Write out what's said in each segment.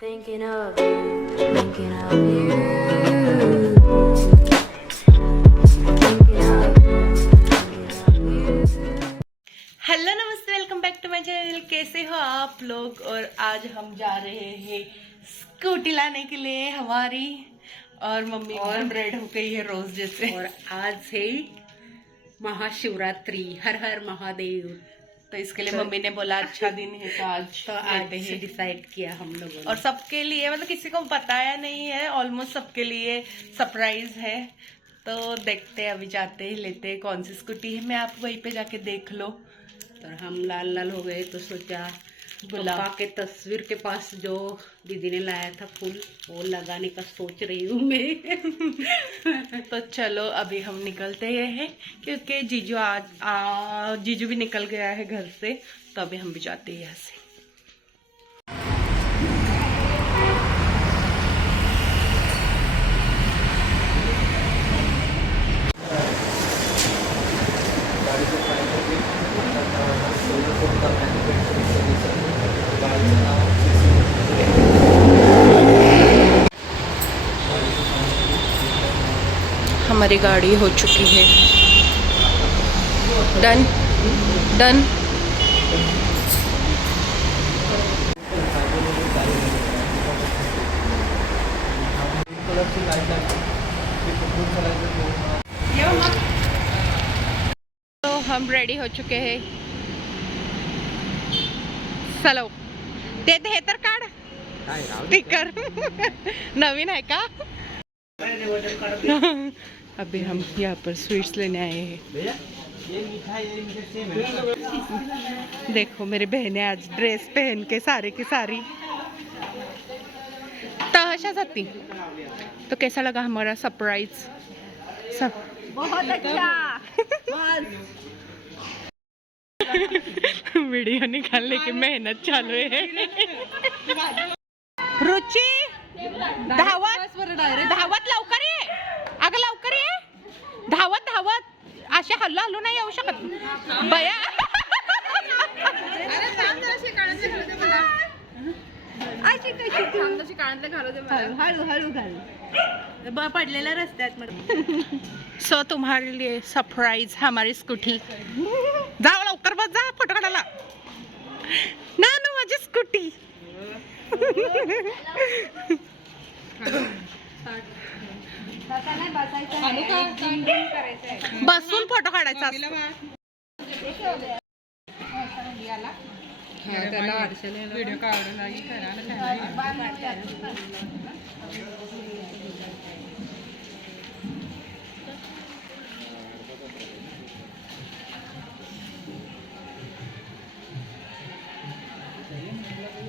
Thinking of you, thinking of you. Hello नमस्ते, welcome back to my channel. कैसे हो आप लोग? और आज हम जा रहे हैं स्कूटी लाने के लिए हमारी, और मम्मी और रेड हो गई है रोज जैसे। और आज से महाशिवरात्रि, हर हर महादेव। तो इसके लिए मम्मी ने बोला अच्छा दिन है तो आज से डिसाइड किया हम लोगों ने। और सबके लिए, मतलब किसी को बताया नहीं है, ऑलमोस्ट सबके लिए सरप्राइज है। तो देखते हैं, अभी जाते हैं, लेते हैं कौन सी स्कूटी है। मैं आप वहीं पे जाके देख लो। तो हम लाल लाल हो गए तो सोचा पापा के तस्वीर के पास जो दीदी ने लाया था फूल, वो लगाने का सोच रही हूँ मैं। तो चलो अभी हम निकलते हैं, क्योंकि जीजू भी निकल गया है घर से। तो अभी हम भी जाते हैं यहाँ से। हमारी गाड़ी हो चुकी है डन डन। तो हम रेडी हो चुके हैं। चलो ते हे तर काढ स्टिकर नवीन है का? अभी हम यहाँ पर स्वीट्स लेने आए हैं। देखो मेरी बहनें आज ड्रेस पहन के सारे की सारी तहशा जाती। तो कैसा लगा हमारा सरप्राइज? सब बहुत अच्छा। वीडियो निकालने की मेहनत चालू है। रुचि धावत धावत लवकर ये, अगं लवकर ये, धावत धावत अशा हल्लो हल्लो नाही येऊ शकत बया। पडलेल्या रस्त्यात। सो तुम्हारे लिए सरप्राइज हमारी स्कूटी। जाओ लवकर बस, जा फोटो काढायला ना माझी स्कूटी। बसून फोटो काढायचा।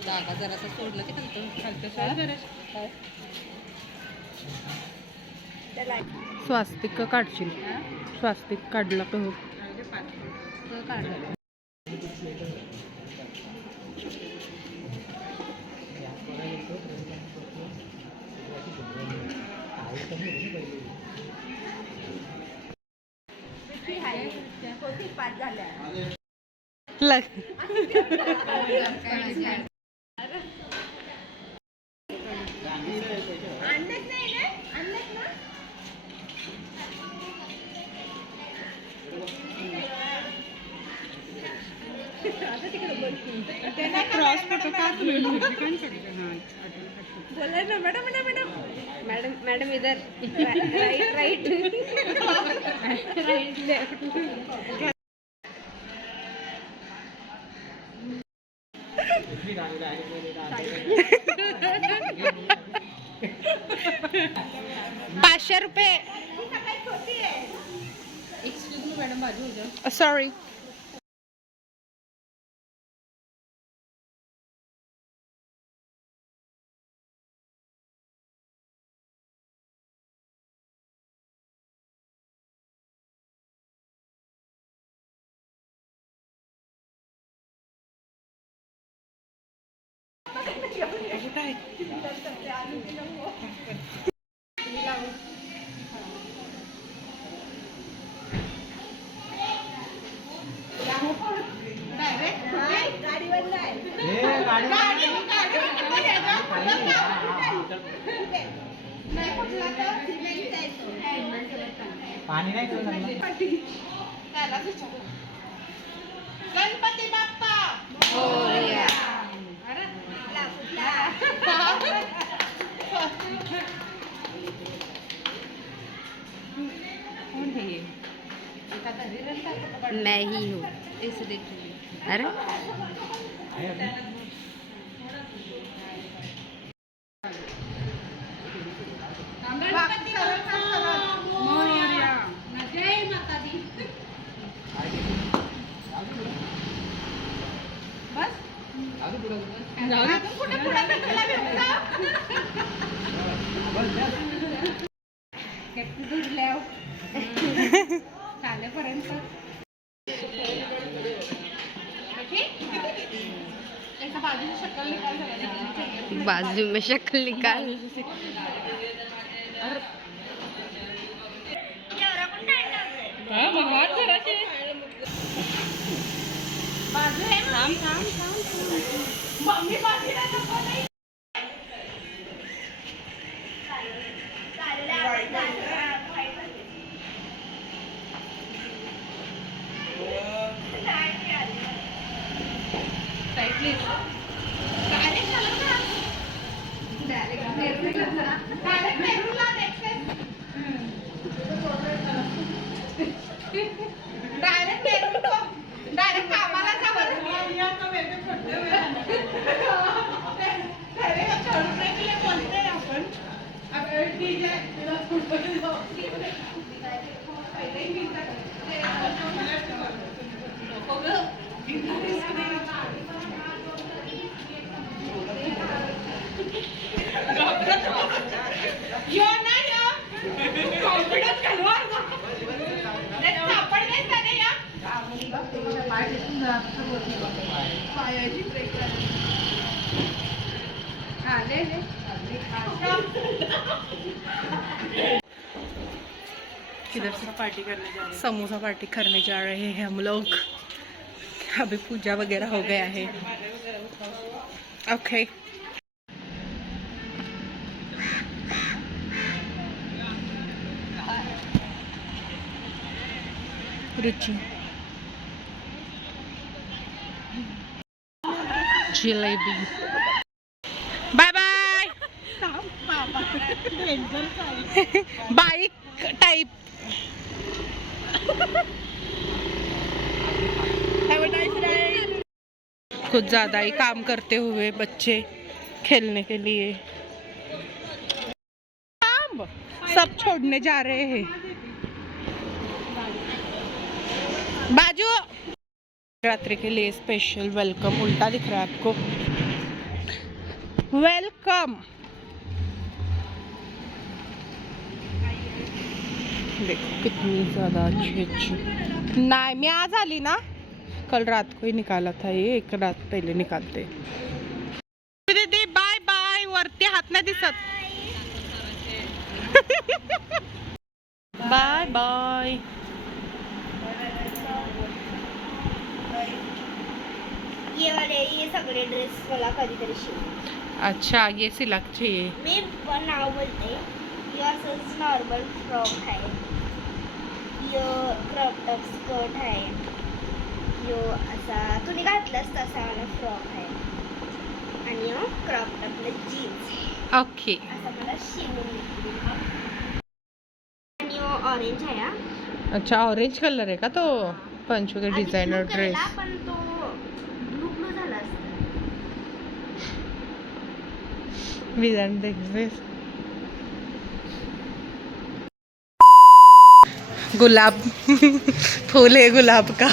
जागा जरासं सोडलं की स्वास्तिक काढशील? स्वास्तिक काढला का हो? लग क्रॉस फोटो का बोला ना madam madam madam madam madam इधर right right right left. ₹500। Excuse me madam, बाजू हो जाओ। सॉरी। पाणी नाही करू गणपती बाप्पा मैं ही हूँ इसे देखिए। अरे बाजू में शक्ल निकाल। डायरेक्ट कामाला जा बरं. बोलतोय आपण. ठीक आहे. यो ना यो कॉन्फिडन्स घालवा सापड नाही साने या पायाची ब्रेक ले किधर से पार्टी करने जा रहे हैं? समोसा पार्टी करने जा रहे हैं हम लोग. अभी पूजा वगैरह हो गया है. Okay Ruchi jalebi. Bye bye. Bike type. कुछ ज्यादा ही काम करते हुए बच्चे खेलने के लिए काम सब छोड़ने जा रहे हैं. बाजू रात्रि के लिए स्पेशल वेलकम. उल्टा दिख रहा है आपको. वेलकम. देखो कितनी ज्यादा अच्छी अच्छी. नहीं मैं आज आली ना. कल रात को ही निकाला था ये. एक रात पहले निकालते. दीदी बाय बाय. वरती हात नाही दिसत. Bye bye. ये सगळे ड्रेस मला कधीतरी शिव. अच्छा ये सिलक चाहिए. मी नाव बोलते. ये असंच नॉर्मल फ्रॉक आहे. यो क्रॉप टॉप स्कर्ट आहे. यो असा तुम्ही घातलास तसा मला फ्रॉक आहे. आणि यो क्रॉप टॉपला जीन्स. ओके असं मला शिवून आणि यो ऑरेंज आहे. हा अच्छा ऑरेंज कलर आहे का तो. पंच वगैरे आधी डिझायनर blue ड्रेस. केलेला, पण तो ब्लू झाला असता. Designer dress. गुलाब फूल है गुलाब का.